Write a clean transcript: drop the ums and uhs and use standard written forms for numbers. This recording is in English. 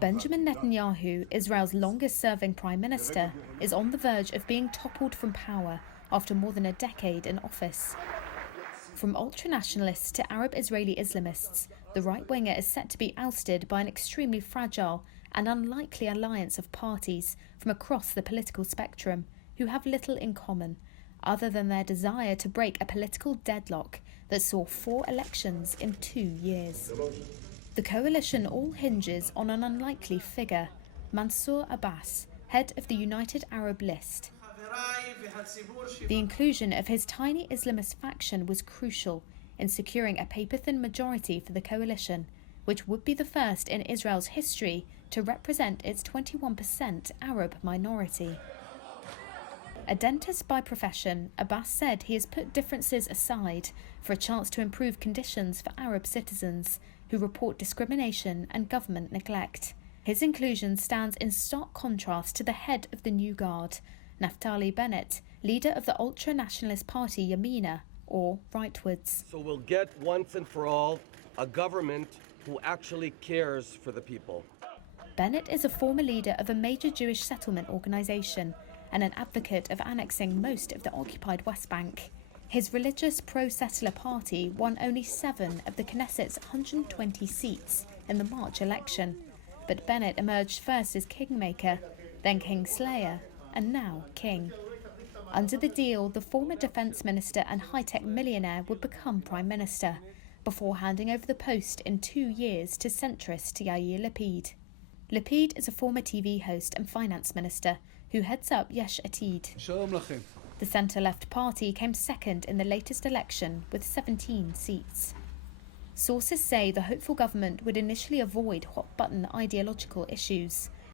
Benjamin Netanyahu, Israel's longest-serving prime minister, is on the verge of being toppled from power after more than a decade in office. From ultranationalists to Arab Israeli Islamists, the right-winger is set to be ousted by an extremely fragile and unlikely alliance of parties from across the political spectrum who have little in common, other than their desire to break a political deadlock that saw 4 elections in 2 years. The coalition all hinges on an unlikely figure, Mansour Abbas, head of the United Arab List. The inclusion of his tiny Islamist faction was crucial in securing a paper-thin majority for the coalition, which would be the first in Israel's history to represent its 21% Arab minority. A dentist by profession, Abbas said he has put differences aside for a chance to improve conditions for Arab citizens who report discrimination and government neglect. His inclusion stands in stark contrast to the head of the new guard, Naftali Bennett, leader of the ultra-nationalist party Yamina, or rightwards. So we'll get once and for all a government who actually cares for the people. Bennett is a former leader of a major Jewish settlement organisation and an advocate of annexing most of the occupied West Bank. His religious pro-settler party won only 7 of the Knesset's 120 seats in the March election, but Bennett emerged first as kingmaker, then kingslayer, and now king. Under the deal, the former defence minister and high-tech millionaire would become prime minister, before handing over the post in 2 years to centrist Yair Lapid. Lapid is a former TV host and finance minister who heads up Yesh Atid. The centre-left party came second in the latest election with 17 seats. Sources say the hopeful government would initially avoid hot-button ideological issues,